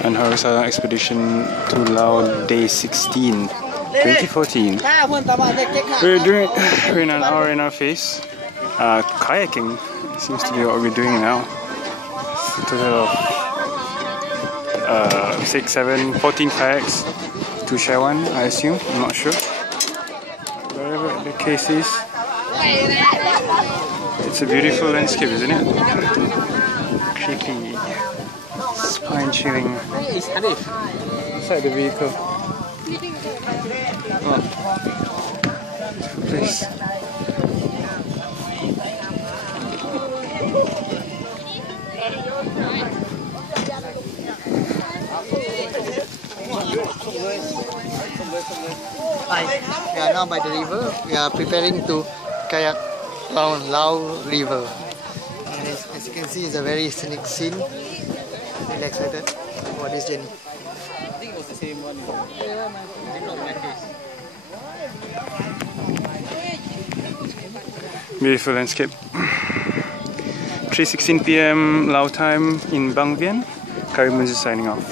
Anharus expedition to Laos day 16, 2014. We're in an hour in our face. Kayaking seems to be what we're doing now. A total of 6, 7, 14 kayaks. To share one, I assume. I'm not sure. Whatever the case is, it's a beautiful landscape, isn't it? Creepy, spine-chilling. Inside the vehicle. Oh, beautiful place. Hi, we are now by the river. We are preparing to kayak down Laos River. And as you can see, it's a very scenic scene. Really excited for this journey. I think it was the same one. Beautiful landscape. 3:16 PM Lao time in Bang Vian. Karimun is signing off.